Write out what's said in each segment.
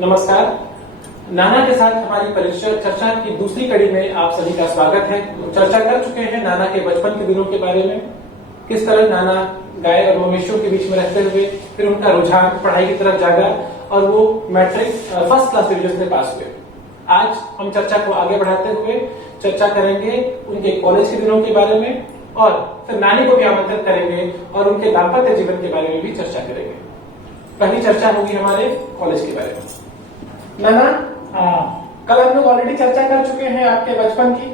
नमस्कार। नाना के साथ हमारी परिचय चर्चा की दूसरी कड़ी में आप सभी का स्वागत है। चर्चा कर चुके हैं नाना के बचपन के दिनों के बारे में, किस तरह नाना गाय और मवेशियों के बीच में रहते हुए फिर उनका रुझान पढ़ाई की तरफ जागा और वो मैट्रिक फर्स्ट क्लास डिवीजन से पास हुए। आज हम चर्चा को आगे बढ़ाते हुए चर्चा करेंगे उनके कॉलेज के दिनों के बारे में और फिर नानी को भी आमंत्रित करेंगे और उनके दाम्पत्य जीवन के बारे में भी चर्चा करेंगे। पहली चर्चा होगी हमारे कॉलेज के बारे में। नाना, कल हम लोग ऑलरेडी चर्चा कर चुके हैं आपके बचपन की।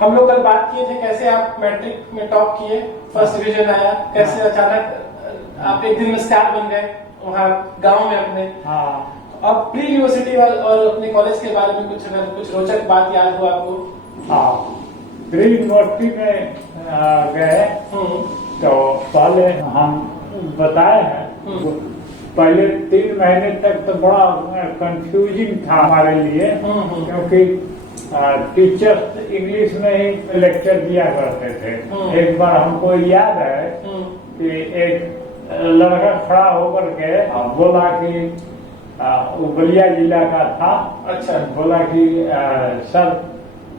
हम लोग कल बात किए थे कैसे आप मैट्रिक में टॉप किए, फर्स्ट डिवीजन आया, कैसे अचानक आप एक दिन में स्टार बन गए वहाँ गांव में अपने। अब प्री यूनिवर्सिटी और अपने कॉलेज के बारे में कुछ रोचक बात याद हो आपको? प्री यूनिवर्सिटी में गए तो पहले हम बताए हैं, पहले 3 महीने तक तो बड़ा कंफ्यूजिंग था हमारे लिए, क्योंकि टीचर्स इंग्लिश में ही लेक्चर दिया करते थे। एक बार हमको याद है कि एक लड़का खड़ा होकर के बोला कि वो बलिया जिला का था। अच्छा। बोला कि सर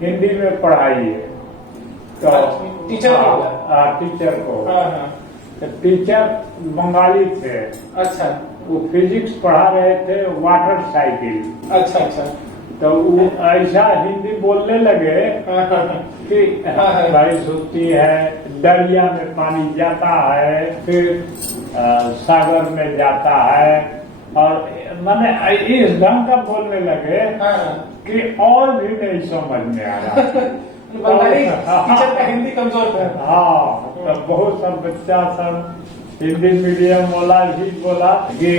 हिंदी में पढ़ाइए। तो टीचर को टीचर बंगाली थे। अच्छा। वो फिजिक्स पढ़ा रहे थे, वाटर साइकिल। अच्छा। तो वो ऐसा हिंदी बोलने लगे कि भाई सोचती है दरिया में पानी जाता है, फिर सागर में जाता है, और मैंने इस ढंग का बोलने लगे कि और भी नहीं समझ में आ रहा। बंगाली टीचर का हिंदी कमजोर था। हाँ, तो बहुत सब बच्चा सब हिंदी मीडियम वाला ही बोला कि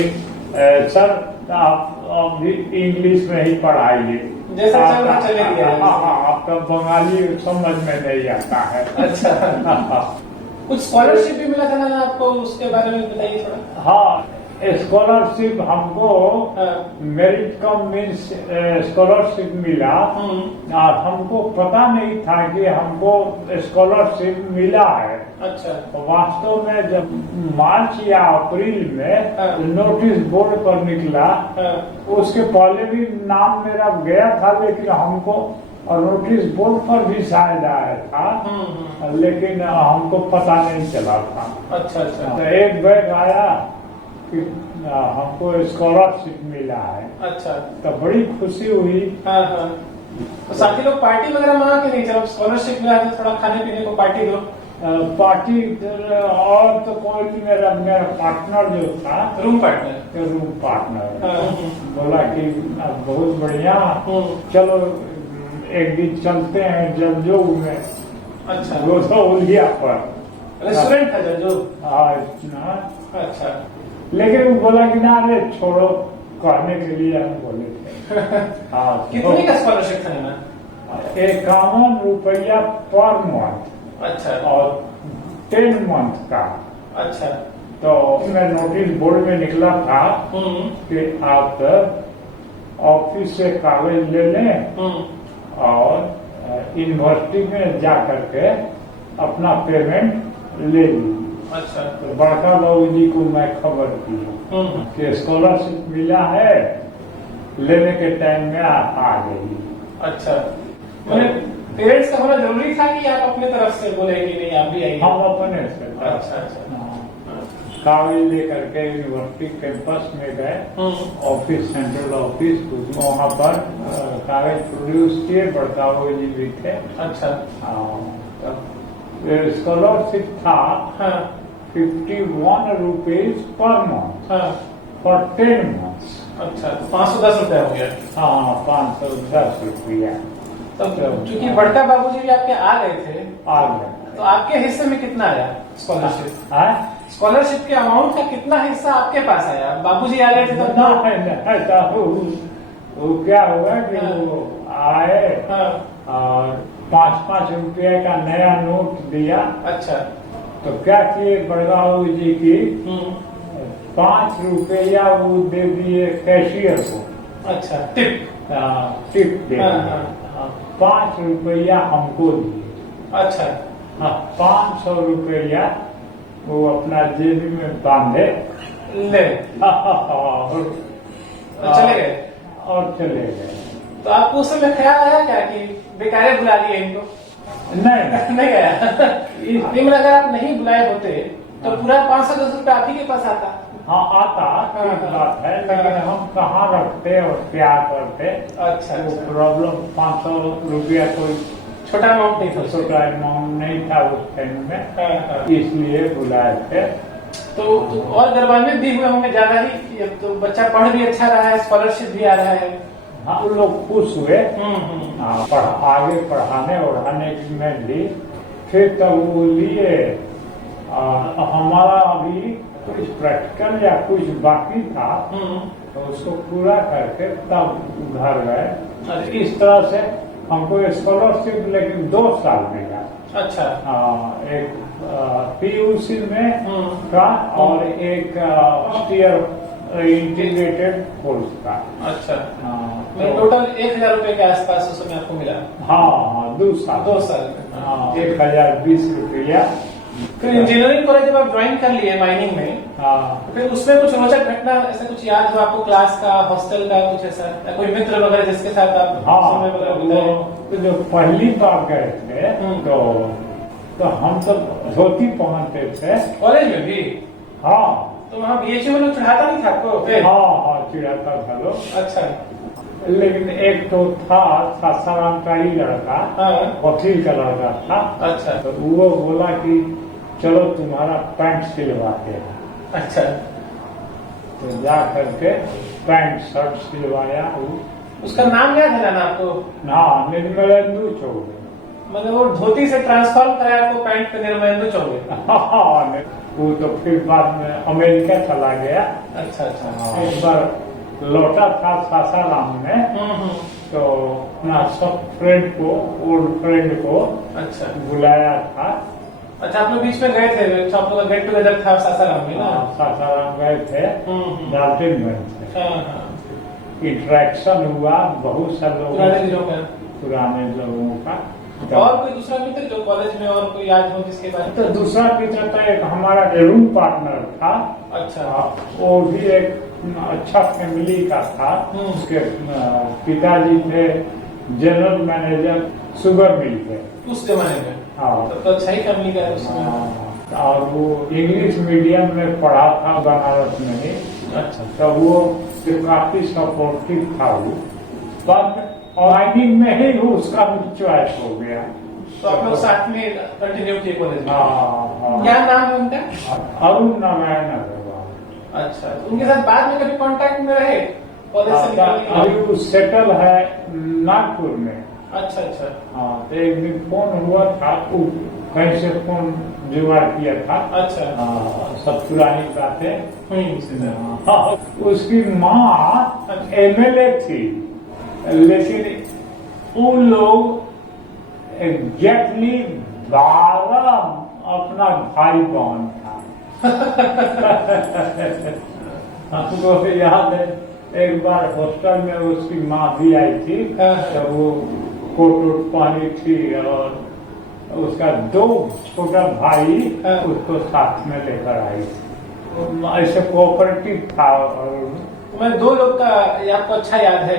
सर आप अभी इंग्लिश में ही पढ़ाइए, जैसा चलना चलेगा। आपका बंगाली समझ में नहीं आता है। अच्छा। कुछ स्कॉलरशिप भी मिला था ना आपको, उसके बारे में बताइए थोड़ा। हाँ, स्कॉलरशिप हमको मेरिट कम मीन्स स्कॉलरशिप मिला, और हमको पता नहीं था कि हमको स्कॉलरशिप मिला है। अच्छा। तो वास्तव में जब मार्च या अप्रैल में नोटिस बोर्ड पर निकला, उसके पहले भी नाम मेरा गया था, लेकिन हमको नोटिस बोर्ड पर भी शायद आया था, लेकिन हमको पता नहीं चला था। अच्छा। तो एक बैग आया कि हमको स्कॉलरशिप मिला है। अच्छा। तो बड़ी खुशी हुई। तो साथी लोग पार्टी वगैरह मांगा कि नहीं? जब स्कॉलरशिप मिला तो थोड़ा खाने पीने को पार्टी दो। पार्टी और तो कोई नहीं, मेरा पार्टनर जो था, रूम पार्टनर बोला कि बहुत बढ़िया, चलो एक दिन चलते हैं जलजो में। अच्छा। वो तो उलिया पर रेस्टोरेंट था जलजो। अच्छा। लेकिन वो बोला कि ना रे छोड़ो, कहने के लिए हम बोले थे। कितने का स्कॉलरशिप था ना? 51 रुपया पर मंथ। अच्छा। और 10 मंथ का। अच्छा। तो मैं नोटिस बोर्ड में निकला था कि आप ऑफिस से कागज ले लें और यूनिवर्सिटी में जा करके अपना पेमेंट ले ली। अच्छा। तो बड़का बाबू जी को मैं खबर दी कि स्कॉलरशिप मिला है, लेने के टाइम में आ गई। अच्छा। मैंने पेरेंट्स का होना जरूरी था कि आप अपने तरफ से बोले कि नहीं आप भी आइए? हम अपने से। अच्छा। कागज लेकर के यूनिवर्सिटी कैंपस में गए, ऑफिस, सेंट्रल ऑफिस, वहाँ पर कागज प्रोड्यूस किए, बड़का बाबू जी भी थे। अच्छा। स्कॉलरशिप था 51 rupees per month for 10 months. अच्छा। 510 रुपया हो गया। हाँ, 510 रुपया। तब चूंकि बड़का बाबूजी भी आपके आ गए थे, तो आपके हिस्से में कितना आया स्कॉलरशिप? स्कॉलरशिप के अमाउंट का कितना हिस्सा आपके पास आया? बाबूजी आ गए थे तब? वो क्या हुआ कि वो आए और 5-5 रुपये का नया नोट दिया। अच्छा। तो क्या किए बड़का बाबू जी की 5 रुपया वो दे दिए कैशियर को। अच्छा। टिप दे 5 रुपया हमको दिए। अच्छा। 500 रुपया वो अपना जेब में बांधे ले चले गए। और चले गए। तो आपको उस समय ख्याल आया क्या कि बेकारे बुला लिए इनको? नहीं नहीं आया। लेकिन अगर आप नहीं बुलाए होते तो पूरा 510 रुपये आप ही के पास आता। हाँ आता, ठीक बात है, लेकिन हम कहाँ रखते और क्या करते। अच्छा, वो प्रॉब्लम 500 रुपया कोई छोटा अमाउंट नहीं था, छोटा अमाउंट नहीं था उस टाइम में, इसलिए बुलाए थे। तो और गौरवान्वित भी हुए होंगे ज्यादा ही कि अब तो बच्चा पढ़ भी अच्छा रहा है, स्कॉलरशिप भी आ रहा है। हाँ, उन लोग खुश हुए। आगे पढ़ाने ओढ़ाने में भी फिर तब वो लिए। हमारा अभी कुछ प्रैक्टिकल या कुछ बाकी था तो उसको पूरा करके तब घर गए। इस तरह से हमको स्कॉलरशिप लेकिन 2 साल मिला। अच्छा। एक पीयूसी में का और एक फर्स्ट ईयर इंटीग्रेटेड कोर्स का। अच्छा। तो टोटल 1000 रुपए के आसपास उस समय आपको मिला? हाँ, 2 साल। 2 साल। 1020 रुपया। फिर इंजीनियरिंग कॉलेज जब आप ज्वाइन कर लिए माइनिंग में, फिर उसमें कुछ रोचक घटना ऐसा कुछ याद हो आपको, क्लास का, हॉस्टल का, कुछ ऐसा, या कोई मित्र वगैरह जिसके साथ आप समय वगैरह बिताए? तो जो पहली बार गए थे तो हम तो धोती पहनते थे कॉलेज में भी। हाँ, तो वहाँ बीएचयू में लोग चढ़ाता नहीं था आपको? हाँ, चिढ़ाता था लोग। अच्छा। लेकिन एक तो था सासाराम का ही लड़का, वकील का लड़का था। अच्छा। तो वो बोला कि चलो तुम्हारा पैंट सिलवाते हैं। अच्छा। तो जा करके पैंट शर्ट सिलवाया। उसका नाम याद है ना आपको? हाँ, निर्मलेंदु चौबे। मतलब वो धोती से ट्रांसफॉर्म कराया आपको पैंट पे, निर्मलेंदु चौबे। वो तो फिर बाद में अमेरिका चला गया। अच्छा अच्छा। एक बार लौटा था सासाराम में, तो अपना सब फ्रेंड को, ओल्ड फ्रेंड को अच्छा बुलाया था। अच्छा, आप लोग बीच में गए थे, तो आप लोग गेट टुगेदर था सासाराम में ना? सासाराम गए थे, डाल्टनगंज से इंटरेक्शन हुआ बहुत से लोगों, पुराने लोगों का। और कोई दूसरा मित्र जो कॉलेज में और कोई याद हो जिसके बारे में? तो दूसरा मित्र तो एक हमारा रूम पार्टनर था। अच्छा। वो भी एक अच्छा फैमिली का था। उसके पिताजी थे जनरल मैनेजर शुगर मिल के उस जमाने में। हाँ, तो अच्छा ही फैमिली का है उसमें। और वो इंग्लिश मीडियम में पढ़ा था बनारस में ही। अच्छा। तो वो काफी सपोर्टिव था। वो बाद माइनिंग में ही उसका चॉइस हो गया। तो आप लोग साथ में कंटिन्यू किए कॉलेज में? हाँ। क्या नाम है उनका? अरुण नारायण अग्रवाल। अच्छा, तो उनके साथ बाद में कभी कांटेक्ट में रहे कॉलेज से निकलने के अभी वो सेटल है नागपुर में। अच्छा अच्छा। हाँ, तो एक दिन फोन हुआ था, वो कहीं से फोन जुगाड़ किया था। अच्छा। सब पुरानी बातें हुई। हाँ, उसकी माँ एमएलए थी, लेकिन उन लोग एग्जैक्टली 12 अपना भाई बहन था। हमको याद है एक बार हॉस्टल में उसकी माँ भी आई थी, तो वो कोट वोट पहनी थी और उसका 2 छोटा भाई उसको साथ में लेकर आई थी। ऐसे कोऑपरेटिव था। और मैं 2 लोग का आपको अच्छा याद है।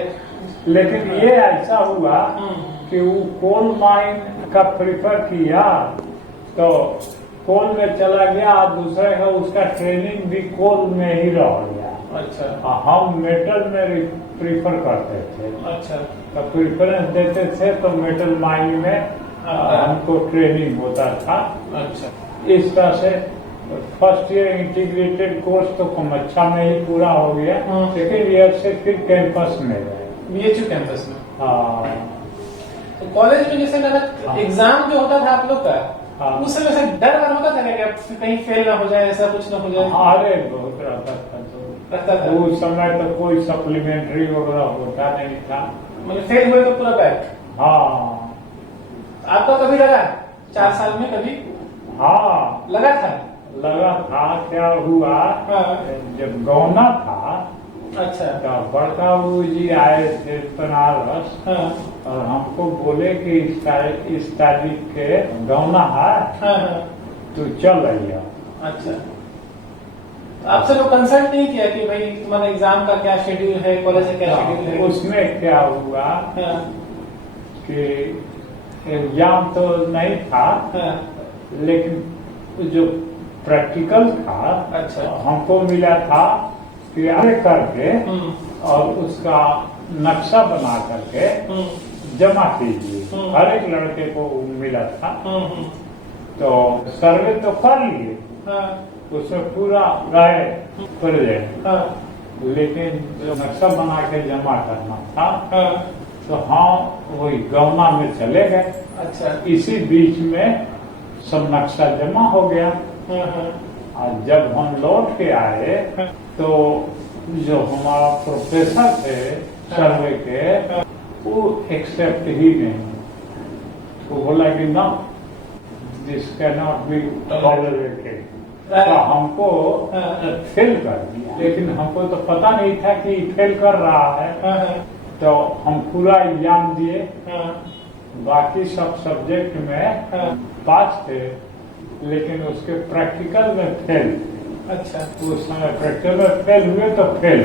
लेकिन ये ऐसा हुआ कि वो कोल माइन का प्रिफर किया, तो कोल में चला गया, और दूसरे का उसका ट्रेनिंग भी कोल में ही रह गया। अच्छा। हम मेटल में प्रिफर करते थे। अच्छा। तो प्रिफरेंस देते थे, तो मेटल माइन में हमको ट्रेनिंग होता था। अच्छा। इस तरह से फर्स्ट ईयर इंटीग्रेटेड कोर्स तो कमच्छा में ही पूरा हो गया। सेकेंड ईयर से फिर कैंपस में गए, बीएचयू कैंपस में। हाँ। तो कॉलेज में जैसे एग्जाम जो होता था आप लोग का, उस समय से डर वर होता था क्या कि कहीं फेल ना हो जाए, ऐसा कुछ ना हो जाए? अरे बहुत रहता था। उस समय तो कोई सप्लीमेंट्री वगैरह होता नहीं था। मतलब फेल हुए तो पूरा बैक? हाँ। आपका कभी लगा 4 साल में कभी? हाँ, लगा था। क्या हुआ, जब गौना था। अच्छा। तो बड़का बाबू जी आए थे बनारस, और हमको बोले कि इस तारीख के गौना है, तो चल रही है। अच्छा। आपसे लोग कंसल्ट नहीं किया कि भाई तुम्हारा एग्जाम का क्या शेड्यूल है, कॉलेज का क्या शेड्यूल है? उसमें क्या हुआ हाँ, कि एग्जाम तो नहीं था, हाँ, लेकिन जो प्रैक्टिकल था, अच्छा। हमको मिला था कि आगे करके और उसका नक्शा बना करके जमा कीजिए। हर एक लड़के को मिला था। तो सर्वे तो कर लिए, हाँ, उसमें पूरा राय प्रेजेंट, हाँ, लेकिन जो नक्शा बना के जमा करना था, हाँ, तो हम वही गौना में चले गए। अच्छा। इसी बीच में सब नक्शा जमा हो गया। हाँ, हाँ, और जब हम लौट के आए तो जो हमारा प्रोफेसर थे सर्वे के, वो एक्सेप्ट ही नहीं, तो बोला कि ना, this can not be tolerated. तो हमको फेल कर दिया, लेकिन हमको तो पता नहीं था कि फेल कर रहा है। तो हम पूरा एग्जाम दिए, बाकी सब सब्जेक्ट में पास थे, लेकिन उसके प्रैक्टिकल में फेल। अच्छा। उस समय प्रैक्टिकल में फेल हुए तो फेल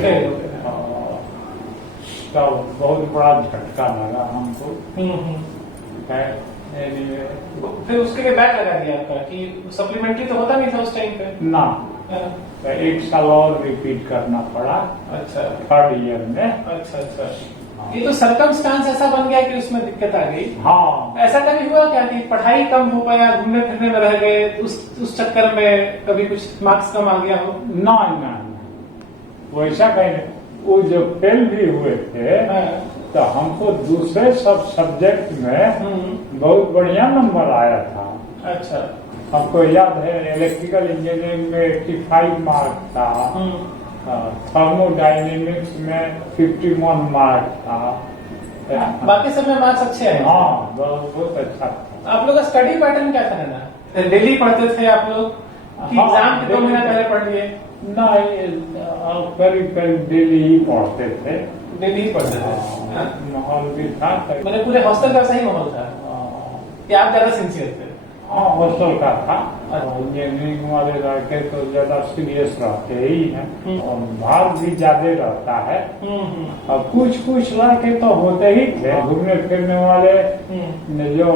तो बहुत बड़ा झटका लगा हमको। Anyway, फिर उसके लिए बैक लगा दिया आपका कि सप्लीमेंट्री तो होता नहीं था उस टाइम पे? ना, तो एक साल और रिपीट करना पड़ा। अच्छा। थर्ड ईयर में। अच्छा, अच्छा। ये तो सर्कमस्टांस ऐसा बन गया कि उसमें दिक्कत आ गई। हाँ, ऐसा कभी हुआ क्या कि पढ़ाई कम हो पाया, घूमने फिरने में रह गए, उस चक्कर में कभी कुछ मार्क्स कम आ गया हो? ना, वैसा कहीं नहीं। वो जो फेल भी हुए थे, तो हमको दूसरे सब सब्जेक्ट में बहुत बढ़िया नंबर आया था। अच्छा। हमको याद है इलेक्ट्रिकल इंजीनियरिंग में 85 मार्क था, थर्मोडायनेमिक्स में 51 मार्क था। बाकी सब में मार्क्स अच्छे आए? हाँ, बहुत अच्छा था। आप लोग का स्टडी पैटर्न क्या था ना? डेली पढ़ते थे आप लोग कि एग्जाम के 2 महीना पहले पढ़ लिए? नहीं, करीब डेली ही पढ़ते थे। डेली ही पढ़ते थे। माहौल भी था, मैंने पूरे हॉस्टल का सही माहौल था कि आप ज्यादा सिंसियर थे? हाँ, हॉस्टल का था। इंजीनियरिंग वाले लड़के तो ज्यादा सीरियस रहते ही हैं, और भार भी ज्यादा रहता है। और कुछ लड़के तो होते ही थे घूमने फिरने वाले, जो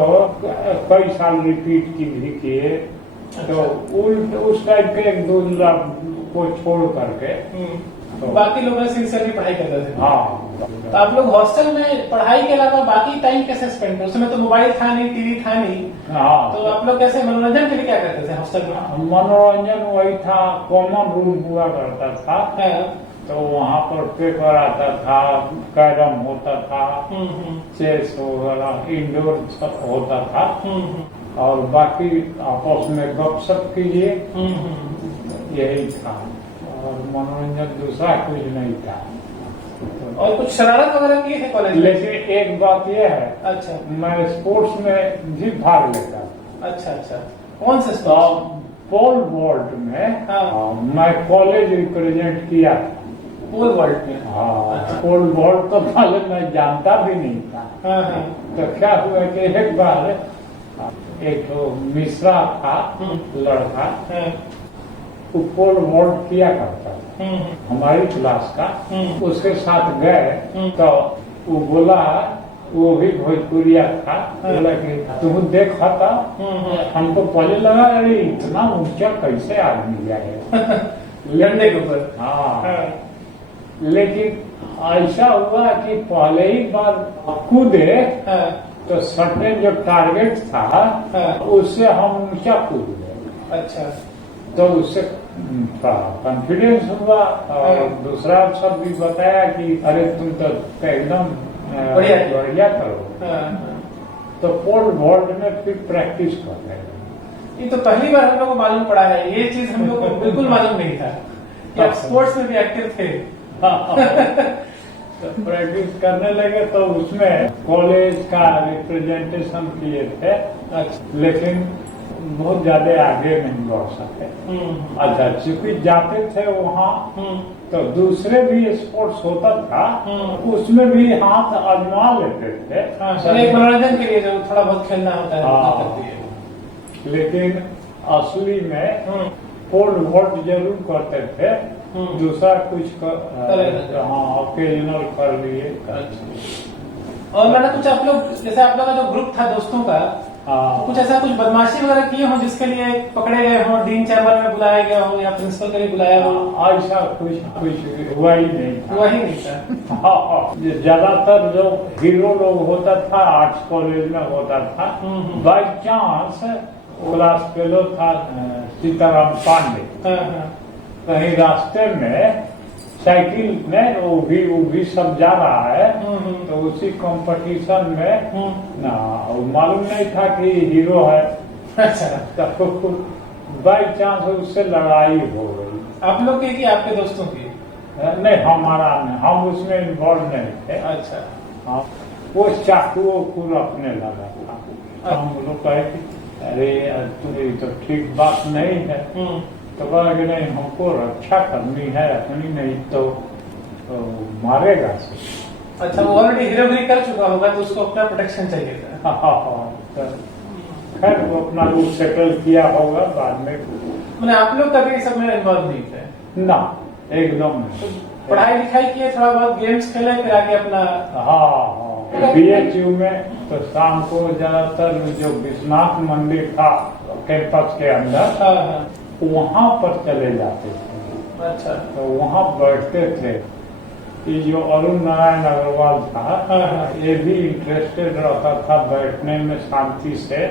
कई साल रिपीट की भी किए। तो उस टाइप के एक दो को छोड़ करके तो बाकी लोग सिंसियरली पढ़ाई करते थे। हाँ। तो आप लोग हॉस्टल में पढ़ाई के अलावा बाकी टाइम कैसे स्पेंड करते? उसमें तो मोबाइल था नहीं, टीवी था नहीं। हाँ, तो आप लोग कैसे मनोरंजन के लिए क्या करते थे हॉस्टल में? मनोरंजन वही था, कॉमन रूम हुआ करता था। तो वहाँ पर पेपर आता था, कैरम होता था, चेस वगैरह इंडोर होता था, और बाकी आपस में गपशप कीजिए, यही था। और मनोरंजन दूसरा कुछ नहीं था। और कुछ शरारत वगैरह किए थे कॉलेज में? लेकिन एक बात यह है, अच्छा, मैं स्पोर्ट्स में भी भाग लेता था। अच्छा, अच्छा। कौन से स्पोर्ट्स? पोल वॉल्ट में मैं कॉलेज रिप्रेजेंट किया था। पोल वॉल्ट में? हाँ, पोल वॉल्ट तो पहले मैं जानता भी नहीं था। तो क्या हुआ कि एक बार एक मिश्रा था लड़का, वो पोल वॉल्ट किया करता था हमारी क्लास का। उसके साथ गए तो वो बोला, वो भी भोजपुरिया था, बोला कि तुम देखा था। हमको पहले लगा अरे इतना ऊंचा कैसे आदमी जाएगा लड़ने के ऊपर। हाँ, लेकिन ऐसा हुआ कि पहले ही बार कूदे तो सर्टेन जो टारगेट था उससे हम ऊंचा कूद गए। अच्छा। तो उससे कॉन्फिडेंस हुआ, और दूसरा सब भी बताया कि अरे तुम तो एकदम बढ़िया करो। तो पोल वॉल्ट में फिर प्रैक्टिस कर रहे। ये तो पहली बार हम लोग को मालूम पड़ा है, ये चीज हम लोग को बिल्कुल मालूम नहीं था कि आप स्पोर्ट्स में भी एक्टिव थे। तो प्रैक्टिस करने लगे तो उसमें कॉलेज का रिप्रेजेंटेशन किए थे, लेकिन बहुत ज्यादा आगे नहीं बढ़ सके। अच्छा, चूंकि जाते थे वहाँ तो दूसरे भी स्पोर्ट्स होता था, उसमें भी हाथ आजमा लेते थे। एक मनोरंजन के लिए जो थोड़ा बहुत खेलना होता है। लेकिन असली में पोल वोल्ट जरूर करते थे, दूसरा कुछ हाँ ओकेजनल कर लिए। और मैंने कुछ आप लोग, जैसे आप लोग का जो ग्रुप था दोस्तों का, तो कुछ ऐसा कुछ बदमाशी वगैरह किए हो जिसके लिए पकड़े गए हो, डीन चैम्बर में बुलाया गया हो या प्रिंसिपल के लिए बुलाया हो? ऐसा कुछ हुआ ही नहीं था। हुआ ही नहीं था। हाँ, ज्यादातर जो हीरो लोग होता था आर्ट्स कॉलेज में होता था। बाई चांस क्लास फेलो था सीताराम पांडे, कहीं रास्ते में साइकिल में वो भी सब जा रहा है, तो उसी कंपटीशन में ना मालूम नहीं था कि हीरो है। अच्छा। तो बाई चांस उससे लड़ाई हो गई। आप लोग की आपके दोस्तों की? नहीं, हमारा नहीं, हम उसमें इन्वॉल्व नहीं थे। अच्छा। हाँ, वो चाकू रखने लगा था। हम लोग कहे कि अरे तो ठीक बात नहीं है, तो कहा कि नहीं हमको रक्षा करनी है अपनी, नहीं तो मारेगा। अच्छा, वो ऑलरेडी हीरोगिरी कर चुका होगा तो उसको अपना प्रोटेक्शन चाहिए था। हाँ, खैर वो अपना रूप सेटल किया होगा बाद में। मैंने आप लोग कभी सब में इन्वॉल्व नहीं थे? ना, एकदम नहीं। तो पढ़ाई लिखाई किए, थोड़ा बहुत गेम्स खेले, फिर आगे अपना? हाँ, BHU में तो शाम को ज्यादातर जो विश्वनाथ मंदिर था कैंपस के अंदर, वहाँ पर चले जाते थे। अच्छा। तो वहाँ बैठते थे। ये जो अरुण नारायण अग्रवाल था, ये भी इंटरेस्टेड रहता था बैठने में शांति से,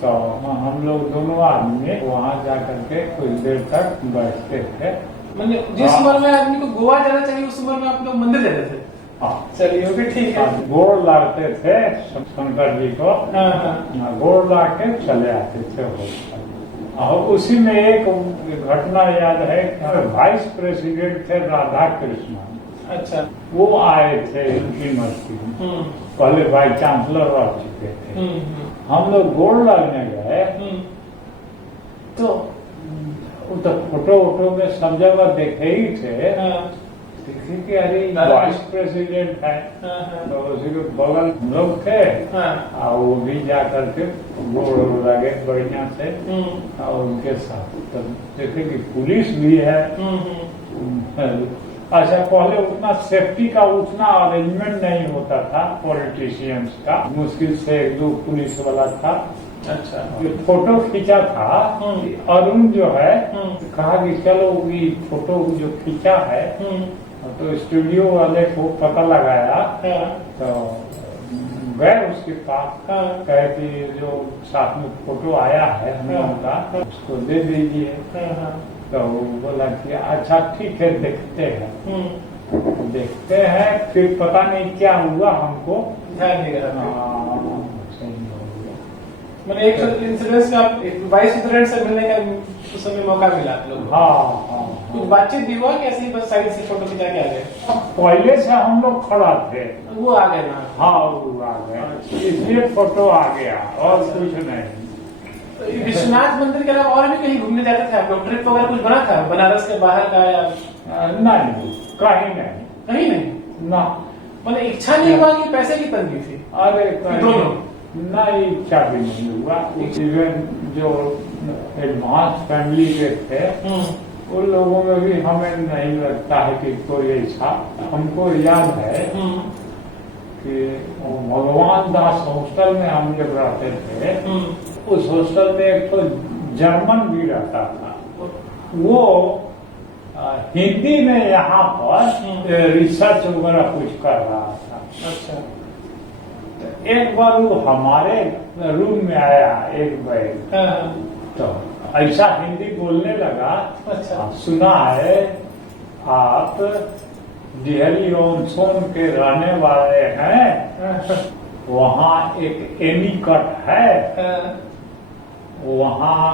तो हम लोग दोनों आदमी वहाँ जाकर के कुछ देर तक बैठते थे। मतलब जिस उम्र में आदमी को गोवा जाना चाहिए उस उम्र में आप लोग मंदिर जाते थे? हाँ, चलिए वो भी ठीक है। गोड़ लागते थे शंकर जी को, गोड़ ला के चले आते थे। और उसी में एक घटना याद है, वाइस प्रेसिडेंट थे राधा कृष्णन। अच्छा। वो आए थे यूनिवर्सिटी में, पहले वाइस चांसलर रह चुके थे। हम लोग गोड़ लगने गए, तो फोटो वोटो में सब जगह देखे ही थे, देखे कि अरे वाइस प्रेसिडेंट है, तो उसी के बगल लोग थे, और वो भी जा करके गोड़ लगे बढ़िया से, और उनके साथ तो देखे कि पुलिस भी है। अच्छा, पहले उतना सेफ्टी का उतना अरेंजमेंट नहीं होता था पॉलिटिशियंस का, मुश्किल से 1-2 पुलिस वाला था। अच्छा। फोटो खींचा था अरुण जो है, कहा कि चलो ये फोटो जो खींचा है, तो स्टूडियो वाले को पता लगाया, तो गए उसके पास, कहे कि जो साथ में फोटो आया है हम लोगों का उसको दे दीजिए। तो बोला कि अच्छा ठीक है, देखते हैं। देखते हैं, फिर पता नहीं क्या हुआ, हमको ध्यान नहीं रहा। मैंने एक इंसिडेंस में आप वाइस प्रेसिडेंट से मिलने का उस समय मौका मिला आप लोग? हाँ। कुछ बातचीत भी हुआ कि ऐसे ही बस साइड से फोटो खिंचा के आ गए? पहले से हम लोग खड़ा थे, वो आ गए ना? हाँ, वो आ गए, इसलिए फोटो आ गया, और कुछ नहीं। तो विश्वनाथ मंदिर के अलावा और भी कहीं घूमने जाते थे आप लोग? ट्रिप वगैरह कुछ बना था बनारस के बाहर का या? नहीं, कहीं नहीं। कहीं नहीं ना? मतलब इच्छा नहीं हुआ कि पैसे की तंगी थी? अरे दोनों नहीं, इच्छा भी नहीं हुआ। इवन जो एडवांस फैमिली के थे, उन लोगों में भी हमें नहीं लगता है कि कोई ऐसा। हमको याद है कि भगवान दास हॉस्टल में हम जब रहते थे, उस हॉस्टल में एक तो जर्मन भी रहता था, वो हिंदी में यहाँ पर रिसर्च वगैरह कुछ कर रहा था। अच्छा। एक बार वो हमारे रूम में आया एक बार, तो ऐसा हिंदी बोलने लगा। अच्छा। सुना है आप डिहरी ऑन सोन के रहने वाले हैं, वहाँ एक एनी कट है, वहाँ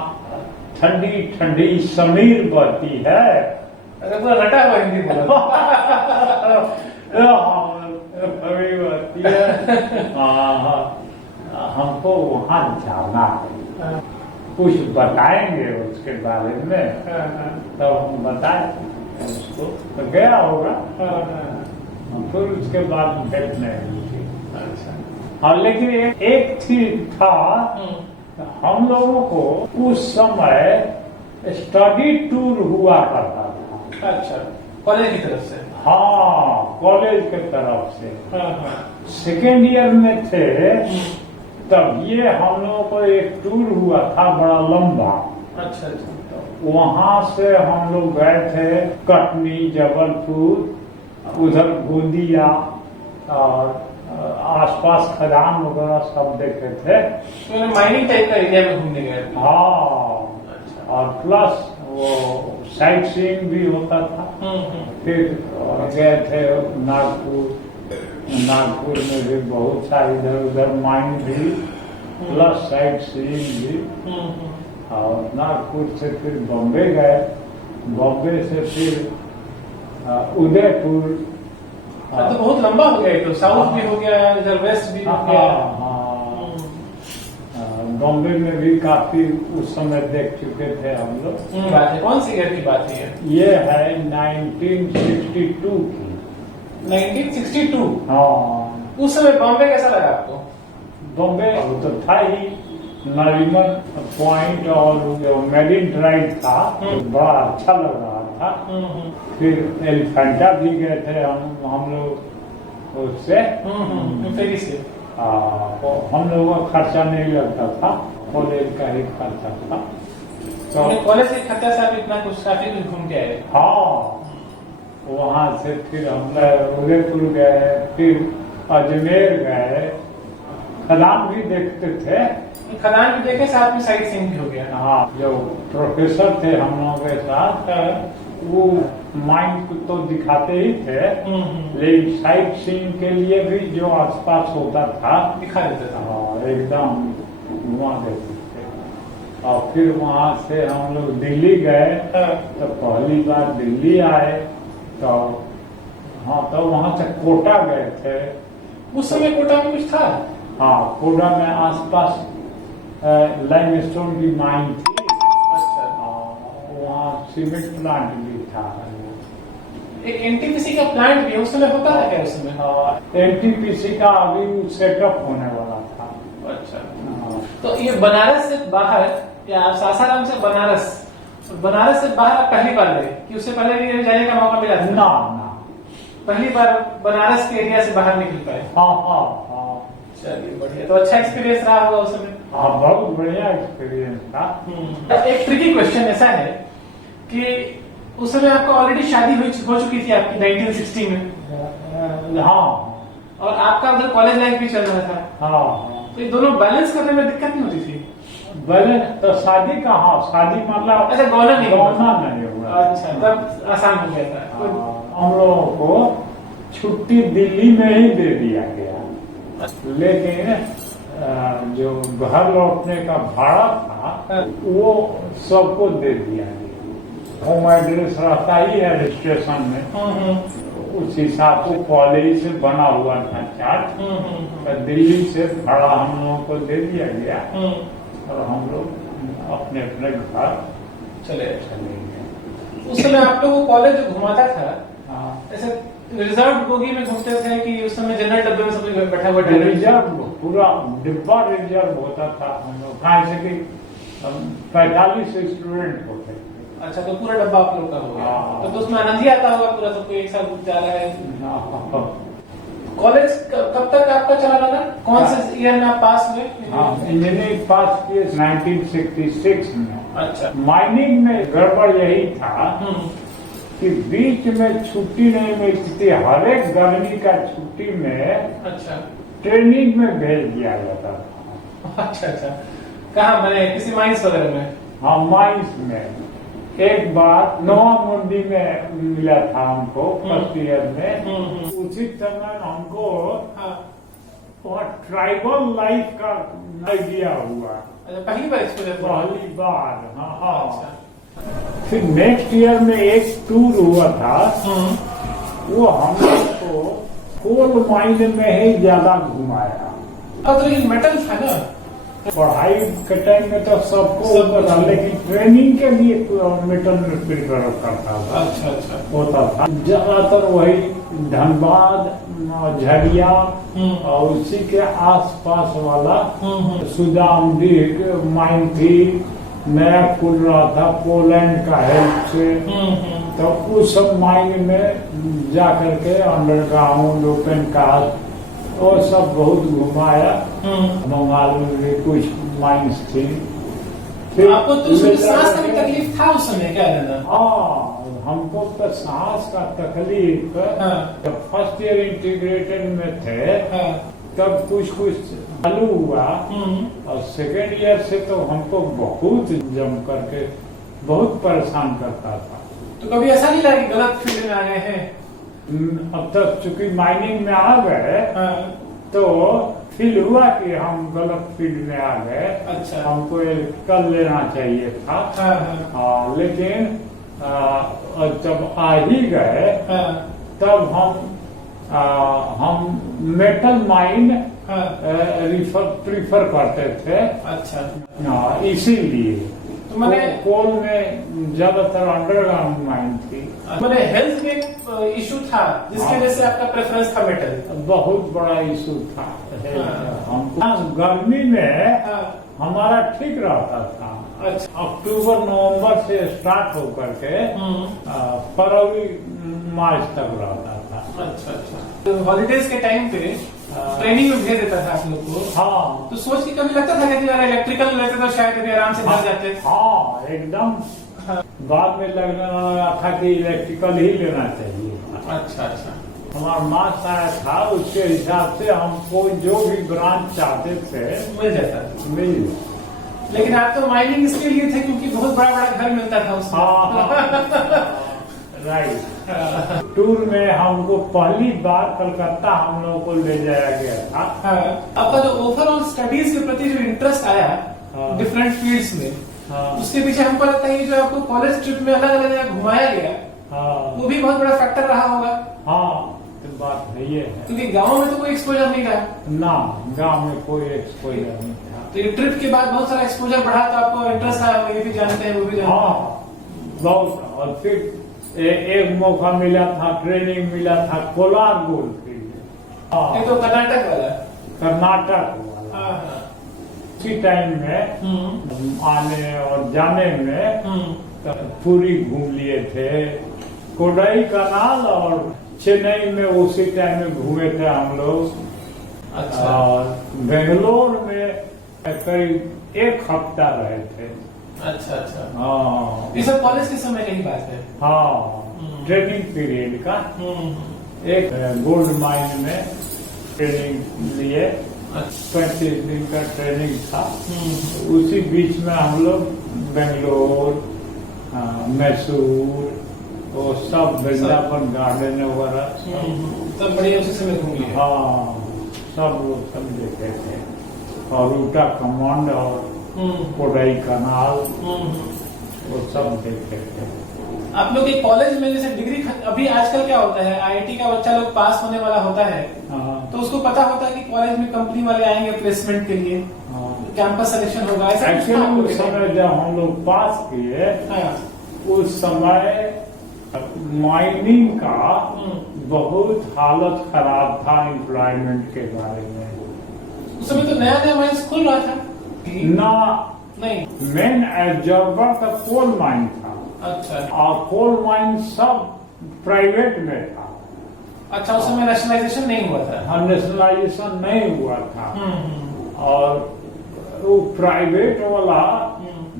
ठंडी ठंडी समीर बहती है। अरे तो रटा हुआ हिंदी बोला। हमको वहाँ जाना है, कुछ बताएंगे उसके बारे में। तब हम बताए उसको, तो गया होगा। फिर उसके बाद भेंट नहीं हुई। अच्छा। हाँ, लेकिन एक चीज था, हम लोगों को उस समय स्टडी टूर हुआ करता था। अच्छा, कॉलेज की तरफ से? हाँ, कॉलेज के तरफ से। हाँ हाँ। सेकेंड ईयर में थे तब ये हम लोगों को एक टूर हुआ था बड़ा लंबा। अच्छा अच्छा। वहां से हम लोग गए थे कटनी, जबलपुर, उधर गोंदिया और आसपास खदान वगैरह सब देखे थे। तो माइनिंग टाइप का एरिया में घूमने गए थे? हाँ। अच्छा। और प्लस वो साइट सीइंग भी होता था। फिर गए थे नागपुर। नागपुर में भी बहुत सारी इधर उधर माइन भी प्लस साइट सीइंग भी। और नागपुर से फिर बॉम्बे गए। बॉम्बे से फिर उदयपुर। तो बहुत लंबा हो गया, तो साउथ भी हो गया, इधर वेस्ट भी हो गया। बॉम्बे में भी काफी उस समय देख चुके थे हम लोग। बात है, कौन सी ईयर की बात है ये है 1962 की। 1962? हाँ। उस समय बॉम्बे कैसा लगा आपको? बॉम्बे तो था ही, नरीमन पॉइंट और मेरिन ड्राइव था, तो बड़ा अच्छा लग रहा था। फिर एलिफेंटा भी गए थे हम लोग उससे। फेरी से? हम लोगों का खर्चा नहीं लगता था, कॉलेज का ही खर्चा था। तो कॉलेज से खर्चा से आप इतना कुछ काफी कुछ घूम के आए? हाँ, वहां से फिर हम उदयपुर गए, फिर अजमेर गए, खदान भी देखते थे। खदान भी देखे, साथ में साइट सीइंग भी हो गया? हाँ, जो प्रोफेसर थे हम लोगों के साथ वो माइंड को तो दिखाते ही थे, लेकिन साइट सीइंग के लिए भी जो आसपास होता था दिखा देते थे। हाँ, एकदम घुमा देते थे। और फिर वहां से हम लोग दिल्ली गए। तो पहली बार दिल्ली आए तो हाँ, तो वहां से कोटा गए थे। उस समय कोटा में कुछ था? हाँ, कोटा में आसपास लाइमस्टोन की माइन थी। अच्छा। वहाँ सीमेंट प्लांट भी था। एक एनटीपीसी का प्लांट भी उस समय होता था क्या? उस समय एनटीपीसी का अभी सेटअप होने वाला था। अच्छा। तो ये बनारस से बाहर, या सासाराम से बनारस, बनारस से बाहर आप पहली बार गए कि उससे पहले भी जाने का मौका मिला? ना ना, पहली बार बनारस के एरिया से बाहर निकल पाए? हाँ हाँ हाँ। चलिए बढ़िया। तो अच्छा एक्सपीरियंस रहा होगा उस समय? हाँ, बहुत बढ़िया एक्सपीरियंस था। एक ट्रिकी क्वेश्चन ऐसा है कि उस समय आपको ऑलरेडी शादी हो चुकी थी आपकी 1960 में। हाँ। और आपका उधर कॉलेज लाइफ भी चल रहा था। हाँ। तो ये दोनों बैलेंस करने में दिक्कत नहीं होती थी? बैलेंस तो शादी का, हाँ, शादी मतलब अच्छा, गौना नहीं हुआ। अच्छा, तब आसान हो गया था। हम लोगों को छुट्टी दिल्ली में ही दे दिया गया, लेकिन जो घर लौटने का भाड़ा था वो सबको दे दिया गया। होम एड्रेस रहता ही है रजिस्ट्रेशन में, उस हिसाब से कॉलेज से बना हुआ था चार्ट। तो दिल्ली से भाड़ा हम लोगों को दे दिया गया और हम लोग अपने अपने घर चले गए। उस समय आप लोग कॉलेज जो घुमाता था, ऐसे रिजर्व बोगी में घूमते थे कि उस समय जनरल डब्बे में सब लोग बैठा हुआ? रिजर्व, पूरा डिब्बा रिजर्व होता था हम लोग। कहाँ से कि 45 स्टूडेंट होते थे। अच्छा, तो पूरा डब्बा आप लोग का हो गया। तो उसमें आनंद ही आता होगा पूरा, सबको एक साथ जा रहा है। कॉलेज कब तक आपका चला रहा? कौन से ईयर में आप पास हुए? इंजीनियरिंग पास किए 1966 में। अच्छा। माइनिंग में गड़बड़ यही था कि बीच में छुट्टी नहीं मिलती थी। हर एक गर्मी का छुट्टी में अच्छा ट्रेनिंग में भेज दिया जाता था। अच्छा अच्छा। कहाँ, मैंने किसी माइंस वगैरह में? हाँ, माइंस में। एक बार नवा मुंडी में मिला था हमको फर्स्ट ईयर में। उसी समय हमको वहाँ ट्राइबल लाइफ का आइडिया हुआ। अच्छा, पहली बार एक्सपीरियंस? पहली बार, हाँ हाँ। अच्छा। फिर नेक्स्ट ईयर में एक टूर हुआ था, वो हम लोग को कोल माइन में ही ज्यादा घुमाया। अब तो लेकिन मेटल था ना? पढ़ाई के टाइम में तो सबको पता, लेकिन ट्रेनिंग के लिए मेटल में प्रिपेयर करता था। अच्छा अच्छा। होता था ज्यादातर वही धनबाद, झरिया और उसी के आसपास वाला सुदामडीह माइन थी, नया खुल रहा था पोलैंड का हेल्प से। तो उस सब माइन में जा करके अंडरग्राउंड ओपन कास्ट और सब बहुत घुमाया। बंगाल में भी कुछ माइन्स थी। फिर आपको तो सांस का भी तकलीफ था उस समय क्या रहना? हाँ, हमको तो सांस का तकलीफ जब फर्स्ट ईयर इंटीग्रेटेड में थे तब कुछ चालू हुआ। और सेकेंड ईयर से तो हमको बहुत जम करके बहुत परेशान करता था। तो कभी ऐसा नहीं लगा कि गलत फील्ड में आ गए हैं? अब तक चूंकि माइनिंग में आ गए तो फील हुआ कि हम गलत फील्ड में आ गए। अच्छा। हमको इलेक्ट्रिकल लेना चाहिए था। लेकिन जब आ ही गए तब हम मेटल माइन प्रीफर करते थे। अच्छा। इसीलिए तो मैंने कोल में ज्यादातर अंडरग्राउंड माइन थी। मैंने हेल्थ में इशू था जिसकी वजह से आपका प्रेफरेंस था मेटल? बहुत बड़ा इशू था। हमको गर्मी में हमारा ठीक रहता था। अच्छा। अक्टूबर नवंबर से स्टार्ट होकर के फरवरी मार्च तक रहता था। अच्छा अच्छा। तो हॉलीडेज के टाइम पे ट्रेनिंग में भेज देता था आप लोग को? हाँ। तो सोच के कभी लगता था कि अगर इलेक्ट्रिकल लेते तो शायद कभी आराम से भर जाते? हाँ एकदम। बाद में लगने लगा था कि इलेक्ट्रिकल ही लेना चाहिए। अच्छा अच्छा। हमारा मार्क्स आया था उसके हिसाब से हमको जो भी ब्रांच चाहते थे मिल जाता। मिल। लेकिन आप तो माइनिंग इसके लिए थे क्योंकि बहुत बड़ा बड़ा घर मिलता था उसमें। राइट। टूर में हमको पहली बार कलकत्ता हम लोगों को ले जाया गया था। आपका जो ओवरऑल स्टडीज के प्रति जो इंटरेस्ट आया डिफरेंट फील्ड्स में, उसके पीछे हमको लगता है जो आपको कॉलेज ट्रिप में अलग अलग जगह घुमाया गया वो भी बहुत बड़ा फैक्टर रहा होगा। हाँ तो बात है ये है। क्योंकि गाँव में तो कोई एक्सपोजर नहीं रहा ना। गाँव में कोई एक्सपोजर नहीं था। तो ये ट्रिप के बाद बहुत सारा एक्सपोजर बढ़ा तो आपको इंटरेस्ट आया, ये भी जानते हैं वो भी जानते हैं। बहुत। और फिर एक मौका मिला था, ट्रेनिंग मिला था कोलार गोल्ड के लिए। ये तो कर्नाटक वाला? कर्नाटक वाला। उसी टाइम में आने और जाने में पूरी घूम लिए थे। कोडाई कनाल और चेन्नई में उसी टाइम में घूमे थे हम लोग। अच्छा। और बेंगलोर में करीब एक हफ्ता रहे थे। अच्छा अच्छा। हाँ। ये सब कॉलेज के समय की बात है? हाँ, ट्रेनिंग पीरियड का। एक गोल्ड माइन में ट्रेनिंग लिए। 35 दिन का ट्रेनिंग था। उसी बीच में हम लोग बेंगलोर, मैसूर, वो सब वृंदावन गार्डन वगैरह सब बढ़िया उसी समय घूम लिए? हाँ, सब देखे थे। और ऊटा कमांड और कोडाई कनाल वो सब देखे थे। आप लोग के कॉलेज में जैसे डिग्री अभी आजकल क्या होता है, आईआईटी का बच्चा लोग पास होने वाला होता है तो उसको पता होता है कि कॉलेज में कंपनी वाले आएंगे प्लेसमेंट के लिए, कैंपस सिलेक्शन होगा, ऐसा? एक्चुअली उस समय जब हम लोग पास किए उस समय माइनिंग का बहुत हालत खराब था एम्प्लॉयमेंट के बारे में। उस समय तो नया नया माइंस खुल रहा था ना। नहीं, मेन एब्जॉर्बर का कोल माइन था। अच्छा। और कोल माइन सब प्राइवेट में था। अच्छा, उस समय नेशनलाइजेशन नहीं हुआ था? नेशनलाइजेशन नहीं हुआ था। और वो प्राइवेट वाला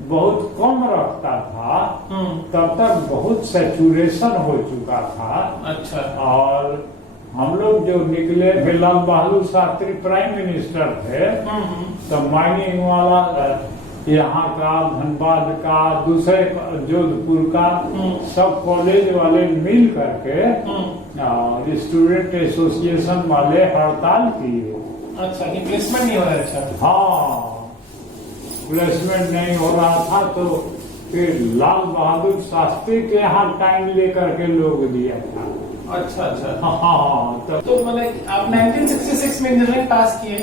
बहुत कम रखता था। तब तक बहुत सैचुरेशन हो चुका था। अच्छा। और हम लोग जो निकले थे, लाल बहादुर शास्त्री प्राइम मिनिस्टर थे, तो माइनिंग वाला यहाँ का, धनबाद का, दूसरे जोधपुर का सब कॉलेज वाले मिल करके स्टूडेंट एसोसिएशन वाले हड़ताल किए। अच्छा, कि प्लेसमेंट नहीं हो रहा? अच्छा। हाँ, प्लेसमेंट नहीं हो रहा था तो फिर लाल बहादुर शास्त्री के यहाँ टाइम लेकर के लोग दिया था। अच्छा अच्छा। हाँ। तो मतलब आप 1966 में इंजीनियरिंग पास किए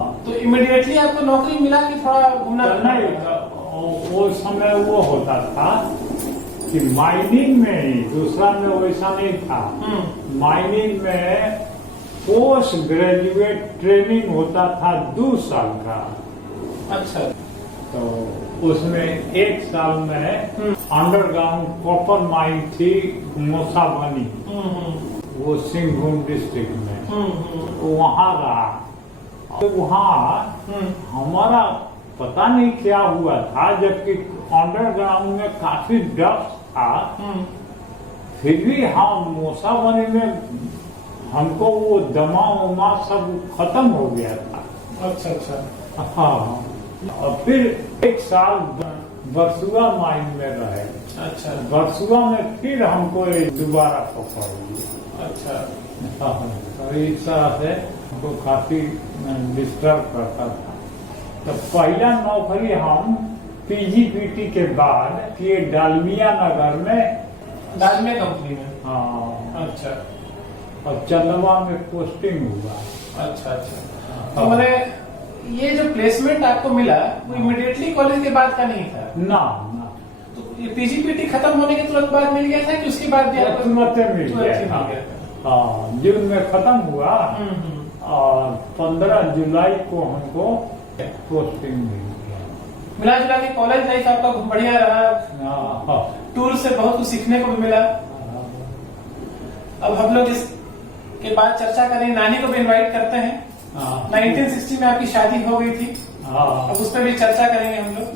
तो इमीडिएटली आपको नौकरी मिला कि थोड़ा घूमना? नहीं, वो समय वो होता था कि माइनिंग में ही, दूसरा में वैसा नहीं था। माइनिंग में पोस्ट ग्रेजुएट ट्रेनिंग होता था 2 साल का। अच्छा। तो उसमें एक साल में अंडरग्राउंड कॉपर माइन थी मोसा बनी, वो सिंहभूम डिस्ट्रिक्ट में, वहाँ रहा। तो वहाँ हमारा पता नहीं क्या हुआ था, जबकि अंडरग्राउंड में काफी डस्ट था, फिर भी हम मोसा बनी में हमको वो दमा उमा सब खत्म हो गया था। अच्छा अच्छा। हाँ, और फिर एक साल बरसुआ माइन में रहे। अच्छा। बरसुआ में फिर हमको दोबारा पकड़ लिया। अच्छा। हाँ, तो इस तरह से हमको काफी डिस्टर्ब करता था। तो पहला नौकरी हम पीजीपीटी के बाद किए डालमिया नगर में, डालमिया कंपनी में। हाँ। अच्छा। और चंदवा में पोस्टिंग हुआ। अच्छा अच्छा। तो मैंने ये जो प्लेसमेंट आपको मिला वो इमीडिएटली कॉलेज के बाद का नहीं था? ना ना, तो ये पीजीपीटी खत्म होने के तुरंत बाद मिल गया था कि उसके बाद भी आपको तुरंत मिल गया था। हाँ, जून में खत्म हुआ और 15 जुलाई को हमको पोस्टिंग मिल गया। मिला जुला के कॉलेज लाइफ आपका बहुत बढ़िया रहा। टूर से बहुत कुछ सीखने को भी मिला। अब हम लोग इसके बाद चर्चा करेंगे, नानी को भी इनवाइट करते हैं। 1960 में आपकी शादी हो गई थी, अब उस पर भी चर्चा करेंगे हम लोग।